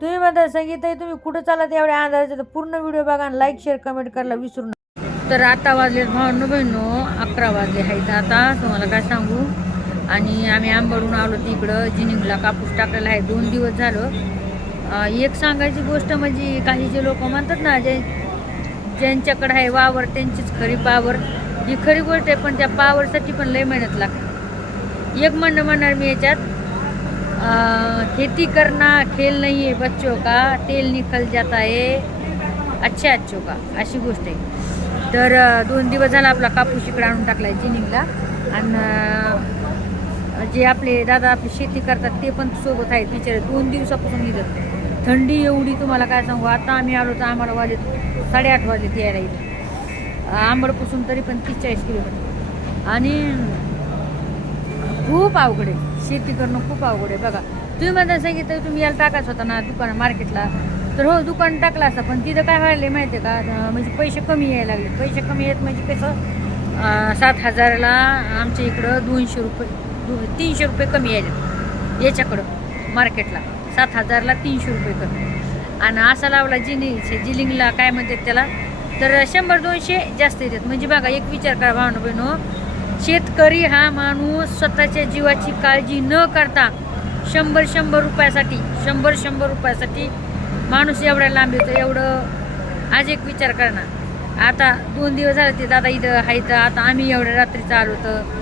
तुम्ही म्हणता संगीताई तुम्ही कुठं चालत एवढ्या अंधाराचे? तर पूर्ण व्हिडिओ बघा आणि लाईक शेअर कमेंट करायला विसरू नका. तर आता वाजले भावनो बहिणो अकरा वाजले आहेत आता. तुम्हाला काय सांगू? आणि आम्ही आंबडून आलो तिकडं. जिनिंगला कापूस टाकलेला आहे. दोन दिवस झालं. एक सांगायची गोष्ट म्हणजे काही जे लोक म्हणतात ना जे ज्यांच्याकडं आहे वावर त्यांचीच खरी पावर. ही खरी गोष्ट आहे पण त्या पावरसाठी पण लय मेहनत लागते. एक म्हणणं म्हणणार मी याच्यात खेती करना खेल नहीं है बच्चों का तेल निकल जाता है। अच्छे अच्छो का अशी गोष्ट आहे. तर दोन दिवस झाला आपला कापूस इकडे आणून आहे जिनिंगला. आणि जे आपले दादा आपली शेती करतात ते पण सोबत आहेत बिचारे. दोन दिवसापासून निघत थंडी एवढी तुम्हाला काय सांगू? आता आम्ही आलो तर आम्हाला वाजले साडेआठ वाजले यायला इथं आंबडपासून तरी पण तीस चाळीस किलोमीटर. आणि खूप अवघड आहे. शेती करणं खूप अवघड आहे. बघा तुम्ही मला सांगितलं तुम्ही याला टाकायचं होता ना दुकान मार्केटला. तर हो दुकान टाकलं असतं पण तिथं काय व्हायला माहिती आहे का? म्हणजे पैसे कमी यायला लागले. पैसे कमी येत म्हणजे कसं सात हजारला आमच्या इकडं दोनशे रुपये दो तीनशे रुपये कमी यायचे. याच्याकडं मार्केटला. सात हजारला तीनशे रुपये कमी. आणि असा लावला जिनिंग जिलिंगला काय म्हणतात त्याला? तर शंभर दोनशे जास्त येतात. म्हणजे बघा एक विचार करा भावना बहिणो. शेतकरी हा माणूस स्वतःच्या जीवाची काळजी न करता शंभर शंभर रुपयासाठी शंभर शंभर रुपयासाठी माणूस एवढ्या लांब येतो एवढं आज एक विचार करणार आता दोन दिवस झाले ते दादा इथं आहेत आता आम्ही एवढ्या रात्री चालू होतं.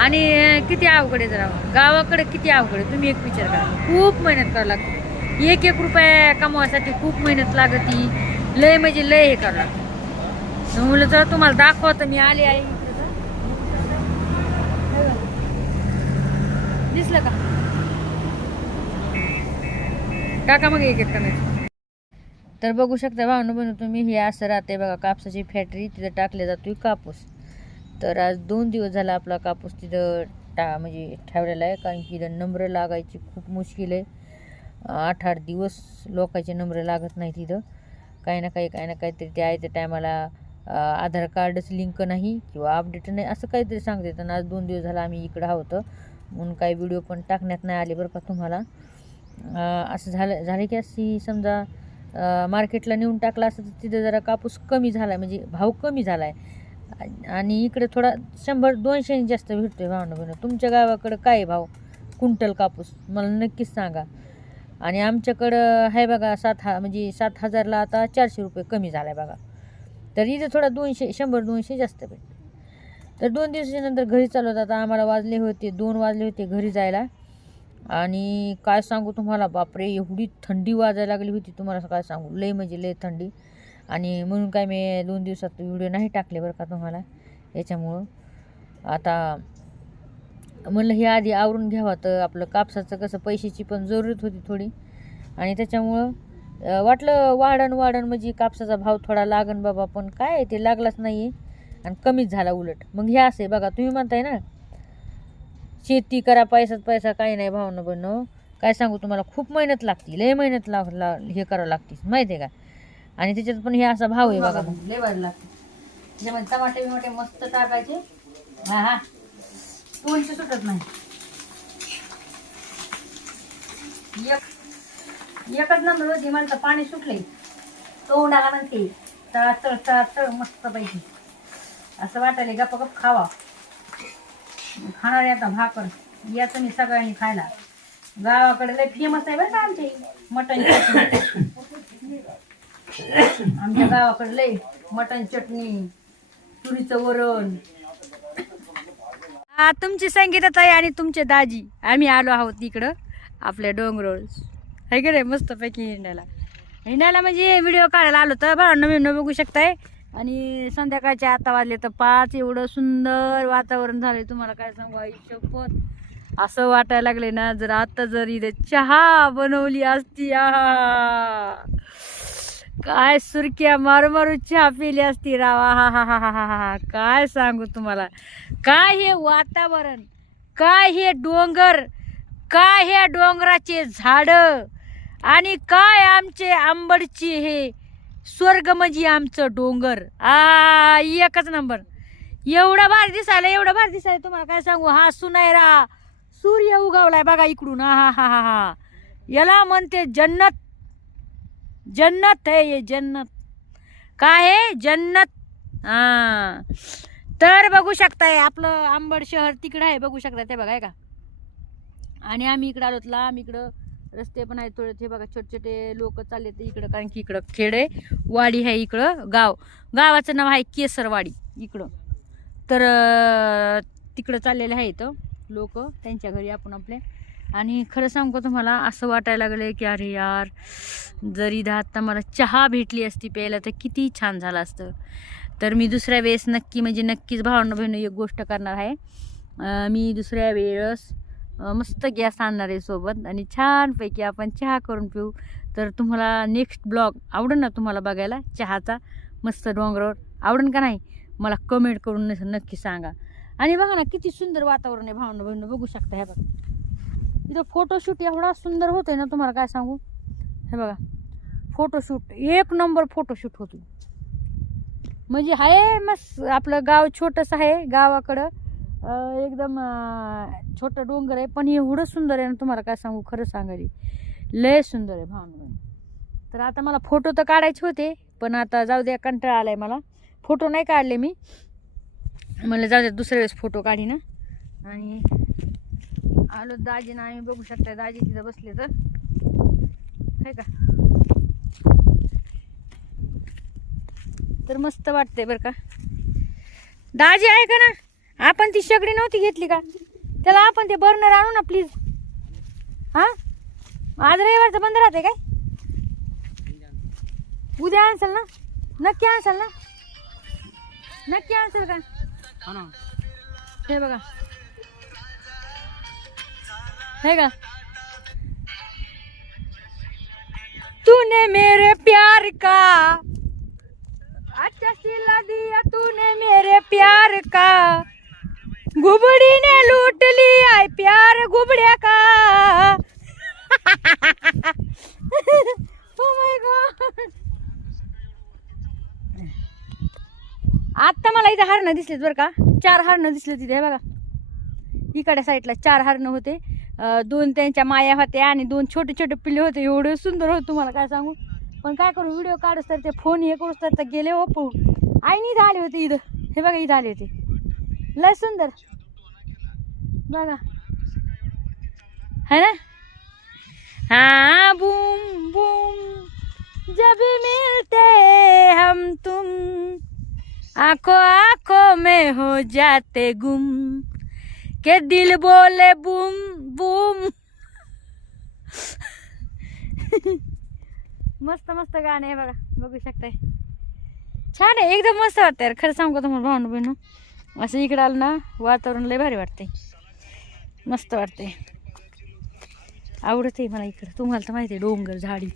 आणि किती अवघड आहे जरा. गावाकडे किती अवघड आहे तुम्ही एक विचार करा. खूप मेहनत करावं लागते. एक एक रुपया कमवासाठी खूप मेहनत लागती. लय म्हणजे लय हे करावं लागतं. म्हणलं तर तुम्हाला दाखवतं मी आले आहे इकडं तर. दिसलं का? टाका मग एक एक नाही तर बघू शकता भावनं बनू तुम्ही हे असं राहते बघा कापसाची फॅक्टरी तिथं टाकले जातोय कापूस. तर आज दोन दिवस झाला आपला कापूस तिथं टा म्हणजे ठेवलेला आहे कारण की इथं नंबर लागायची खूप मुश्किल आहे. आठ आठ दिवस लोकांचे नंबर लागत नाही तिथं. काही ना काही काही ना काहीतरी ते आहे त्या टायमाला आधार कार्डच लिंक नाही किंवा अपडेट नाही असं काहीतरी सांगते तर आज दोन दिवस झाला आम्ही इकडं आहोत. म्हणून काही व्हिडिओ पण टाकण्यात नाही आले बरं का तुम्हाला. असं झालं झालं की अशी समजा मार्केटला नेऊन टाकला असतं तर तिथं जरा कापूस कमी झाला म्हणजे भाव कमी झाला आहे आणि इकडे थोडा शंभर दोनशे जास्त भेटतो भावना बहिण तुमच्या गावाकडं काय आहे भाव? कुंटल कापूस मला नक्कीच सांगा. आणि आमच्याकडं आहे बघा सात हा म्हणजे सात हजारला आता चारशे रुपये कमी झाला आहे बघा. तर इथं थोडा दोनशे शंभर दोनशे जास्त भेटतो तर दोन दिवसाच्या नंतर घरी चालवत आता आम्हाला वाजले होते दोन वाजले होते घरी जायला. आणि काय सांगू तुम्हाला? बापरे एवढी थंडी वाजायला लागली होती. तुम्हाला काय सांगू? लय म्हणजे लय थंडी. आणि म्हणून काय मी दोन दिवसात व्हिडिओ नाही टाकले बरं का तुम्हाला? याच्यामुळं. आता म्हणलं हे आधी आवरून घ्यावं. तर आपलं कापसाचं कसं पैशाची पण जरूरत होती थोडी. आणि त्याच्यामुळं वाटलं वाढण वाढण म्हणजे कापसाचा भाव थोडा लागन बाबा. पण काय ते लागलाच नाही आणि कमीच झाला उलट. मग हे असं आहे बघा तुम्ही म्हणताय ना शेती करा पैसात पैसा काही नाही भावनं बनव काय सांगू तुम्हाला खूप मेहनत लागते लय मेहनत लाग ला हे करावं लागते माहिती आहे का? आणि त्याच्यात पण हे असा भाव आहे बघा. मग लय वाढ लागते. त्याच्यामध्ये टमाटे बिमाटे मस्त टाकायचे. हा हा. कोणचे सुटत नाही. एक एकच नंबर होती म्हणतं पाणी सुटले. तोंडाला म्हणते तळ तळ तळ तळ मस्त पैकी. असं वाटायला गप गप खावा. खाणार आता भाकर याचं मी सगळ्यांनी खायला. गावाकडे लय फेमस आहे बरं का आमचे मटन चटणी. आमच्या गावाकडे लय मटन चटणी तुरीचं वरण. हा तुमची संगीतात आहे आणि तुमचे दाजी आम्ही आलो आहोत इकडं आपल्या डोंगरोळ. आहे की रे मस्तपैकी हिंडायला. हिंडायला म्हणजे व्हिडिओ काढायला आलो तर बरं नवीन बघू शकताय. आणि संध्याकाळचे आता वाजले तर पाच. एवढं सुंदर वातावरण झालंय. तुम्हाला काय सांगू? आई शपथ असं वाटायला लागले ना जर आता जर इथे चहा बनवली असती आहा. काय सुरक्या मारू मारू चहा पिली असती रावा. हा हा हा हा हा हा. काय सांगू तुम्हाला? काय हे वातावरण? काय हे डोंगर? काय हे डोंगराचे झाड? आणि काय आमचे आंबडची हे स्वर्ग म्हणजे आमचं डोंगर. आ एकच नंबर. एवढा भारी दिसायला एवढा भारी दिसायला तुम्हाला काय सांगू? हा सुनायरा सूर्य उगवलाय बघा इकडून. हा हा हा हा. याला म्हणते जन्नत. जन्नत है ये जन्नत. काय आहे जन्नत. हा तर बघू शकताय आपलं आंबड शहर तिकडं आहे. बघू शकता ते बघा आहे का? आणि आम्ही इकडं आलोतला आम्ही इकडं. रस्ते पण आहेत थोडे ते बघा छोटे छोटे लोक चालले ते इकडं कारण की इकडं खेडे आहे वाडी आहे इकडं गाव. गावाचं नाव आहे केसरवाडी इकडं. तर तिकडं चाललेले आहेत लोक त्यांच्या घरी आपण आपले. आणि खरं सांगू तुम्हाला असं वाटायला लागलं की अरे यार जरी दहा आत्ता मला चहा भेटली असती प्यायला तर किती छान झालं असतं. तर मी दुसऱ्या वेळेस नक्की म्हणजे नक्कीच भावना बहिण एक गोष्ट करणार आहे. मी दुसऱ्या वेळेस मस्त गॅस आणणार आहे सोबत. आणि छानपैकी आपण चहा करून पिऊ. तर तुम्हाला नेक्स्ट ब्लॉग आवडेल ना तुम्हाला बघायला? चहाचा मस्त डोंगरावर. आवडेल का नाही? मला कमेंट करून नक्की सांगा. आणि बघा ना किती सुंदर वातावरण आहे भावना बहिण. बघू शकता हे बघा. इथं फोटोशूट एवढा सुंदर होतोय ना तुम्हाला काय सांगू? हे बघा. फोटोशूट एक नंबर फोटोशूट होतो म्हणजे आहे मस्त आपलं गाव छोटंसं आहे गावाकडं. एकदम छोटा छोटं डोंगर आहे पण एवढं सुंदर आहे ना तुम्हाला काय सांगू खरं सांगायची लय सुंदर आहे भावना तर आता मला फोटो तर काढायचे होते पण आता जाऊ द्या कंटाळा आलाय मला. फोटो नाही काढले मी. मला जाऊ द्या दुसऱ्या वेळेस फोटो काढी ना. आणि आलो दाजीना आम्ही बघू शकता दाजी तिथं बसले तर. आहे का? तर मस्त वाटतंय बरं का. दाजी आहे का ना? आपण ती शेगडी नव्हती घेतली का? त्याला आपण ते बर्नर आणू ना प्लीज हा? आज रविवारचं बंद राहते काय? उद्या आणसाल ना? नक्की आणसाल ना? नक्की आणसाल का? हे बघा. है का तूने मेरे प्यार का? अच्छा सिला दिया तूने मेरे प्यार का? गुबडीने लुटली आय प्यार गुबड्या का oh आता मला इथे हरणं दिसलेत बरं का? चार हरणं दिसले तिथे हे बघा. इकडे साईडला चार हरणं होते. दोन त्यांच्या माया होत्या आणि दोन छोटे छोटे पिल्ले होते. एवढे सुंदर होते तुम्हाला काय सांगू? पण काय करू व्हिडिओ काढूस तर ते फोन हे करूस तर गेले हो पळून. आईने इथं आले होते इथं. हे बघा इथं आले होते. लय सुंदर बघा. है ना? हाँ बूम बूम. जब मिलते हम तुम आंखों आंखों में हो जाते गुम. के दिल बोले बूम बूम. मस्त मस्त गाणे आहे बघा. बघू शकताय. छान आहे एकदम मस्त वाटतं यार. खरं सांगू तुम्हाला भावना बहिणू? असं इकडं आलं ना वातावरण लय भारी वाटते मस्त वाटते आवडत आहे मला इकडं. तुम्हाला तर माहिती आहे डोंगर झाडी.